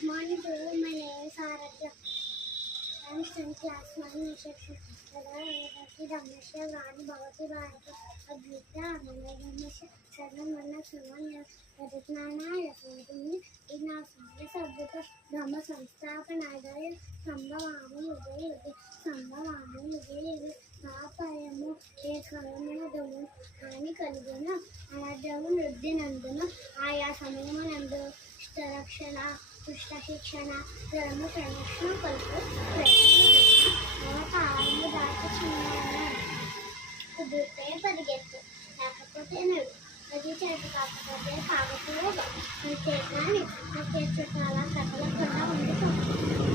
Good morning to you. My name is Aradhya. I am studying class 1 section. Radhati Dhammasya Vani Bhavati Bharata Advita Amana Dhammasya Sarvam Varna Samanya Radhatnana Yasavadini Igna Samya Sabhuta Dhamma Samsthapanadaya Sambhavami Yuge Yuge Sambhavami Yuge Yuge Papayamu Ekhalamana Dhamu Ani Kalugana Anadhamu Ruddhinandana Aya Samayamananda Starakshana Pushta Shikshana Dharma Pranashna Kalpa కాళ్ళు దాచుచున్నాను కుదిరితే పరిగెత్తు లేకపోతే నడు అది చేతి కాకపోతే కాకపోతే అంతేకాని ఒకే చుట్టాల కథల కూడా ఉండిపోతుంది.